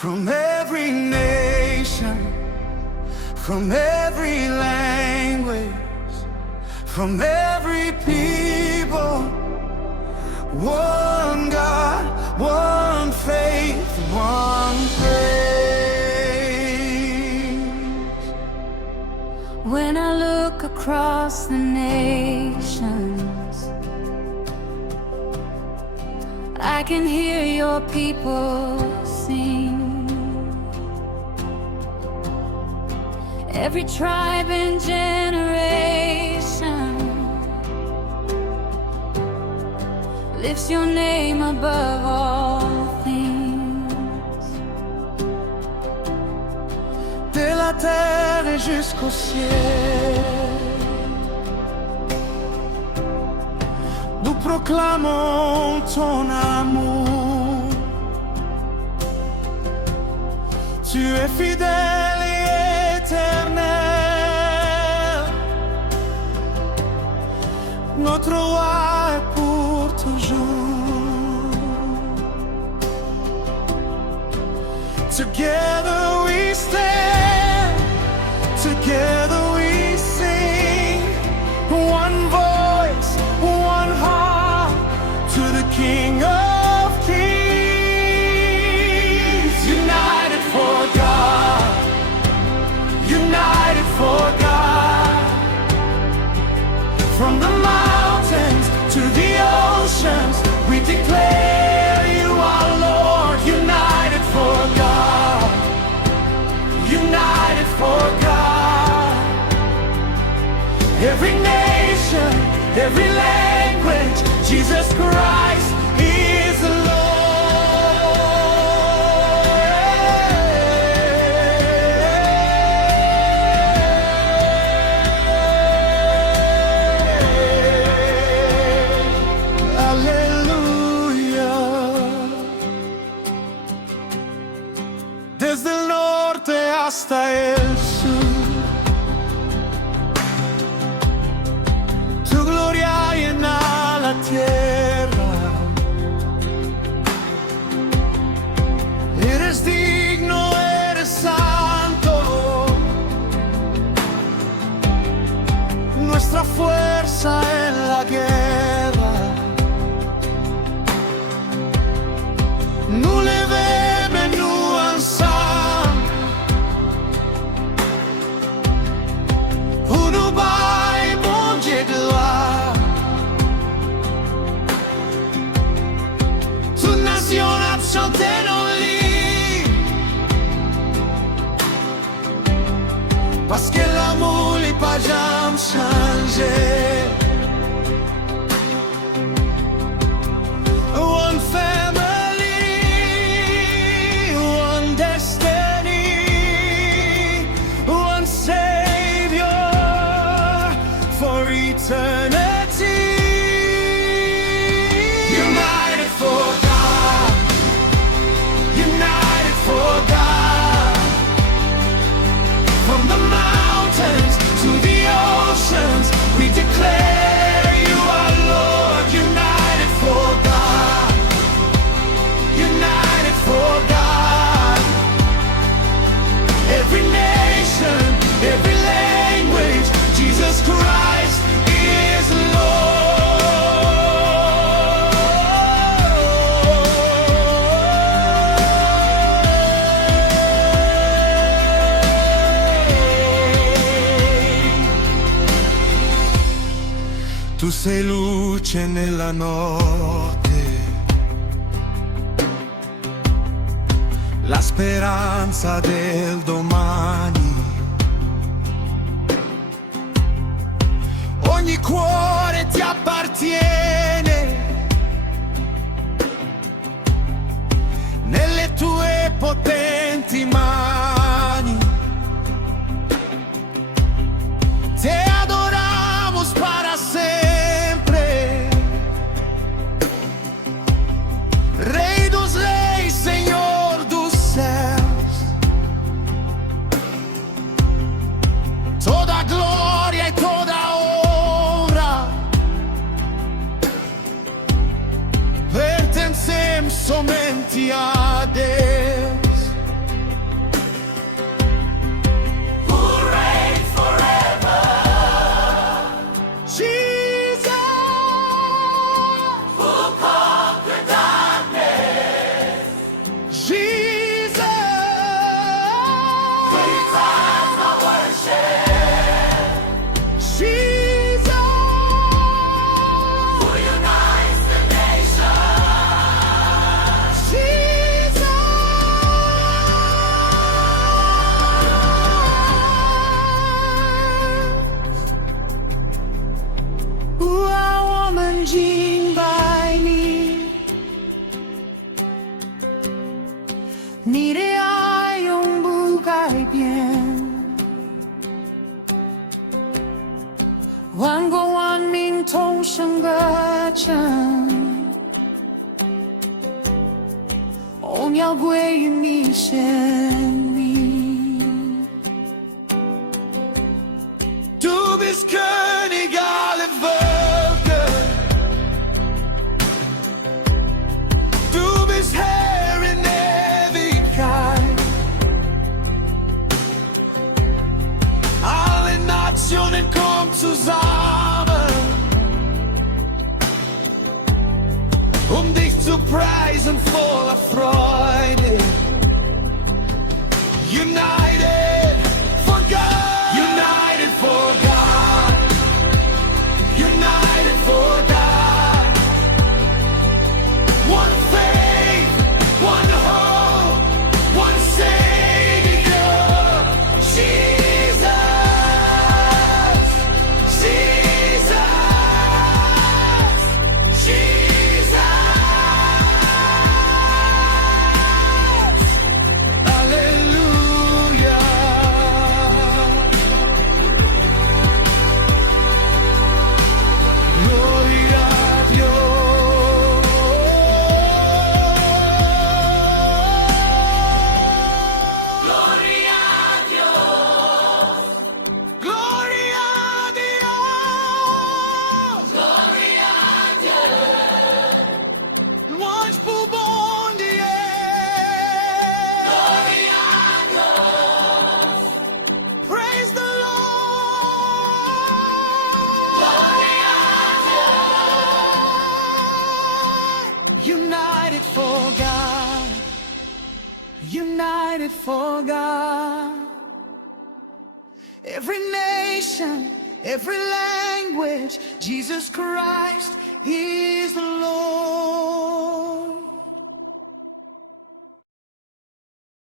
From every nation, from every language, from every people, one God, one faith, one praise. When I look across the nations, I can hear your people sing. Every tribe and generation lifts your name above all things. De la terre et jusqu'au ciel, nous proclamons ton amour. Tu es fidèle et éternel, notre roi est pour toujours. Together we stand, together we sing, one voice, one heart, to the King of Kings. United for God, united for God. From the mountains to the oceans, we declare you are Lord. United for God, united for God. Every nation, every language, Jesus Christ is the Lord. Desde el norte hasta el sur, tu gloria llena la tierra. Eres digno, eres santo, nuestra fuerza en la guerra. Nous levons, mais nous ensemble, pour nous bailler, bon Dieu de gloire. Toute nation a chanté nos livres, parce que l'amour n'est pas jamais changé. One family, one destiny, one Savior for eternity. United for God, united for God. From the mountains to the oceans, we declare you are Lord. United for God, united for God. Every nation, every language, Jesus Christ is Lord. Tu sei luce nella notte, la speranza del domani. Ogni cuore ti appartiene, nelle tue potenti mani. Te adoramos para siempre, Rei dos reis, Senhor dos céus. Toda glória e toda honra 你的爱永不改变。万国万民同声歌唱，荣耀归于你生命。Du bist König aller Völker, du bist Herr in Ewigkeit. Alle Nationen kommen zusammen, dich zu preisen voller Freude. United for God, united for God, united for God. One faith, one hope, one Savior, Jesus, Jesus, Jesus. United for God, united for God. Every nation, every language, Jesus Christ is the Lord.